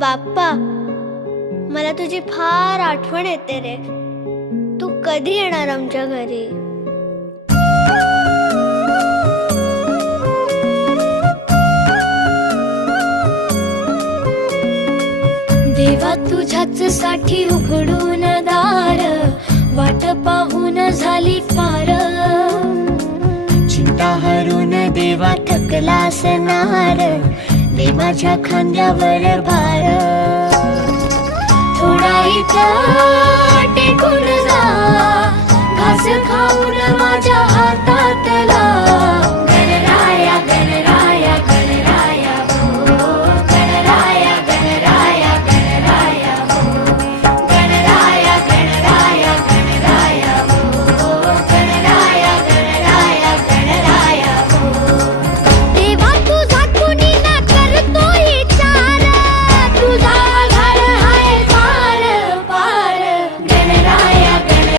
बाप्पा, मला तुझी फार आठवण येते रे. तू कधी येणार आमच्या घरी? देवा तुझ्याच साठी उघडून दार, वाट पाहून झाली फार. चिंता हरून देवा थकला असणार, दे माझ्या खांद्यावर भार. थोडा इथं टेकून जा, घास खाऊन माझ्या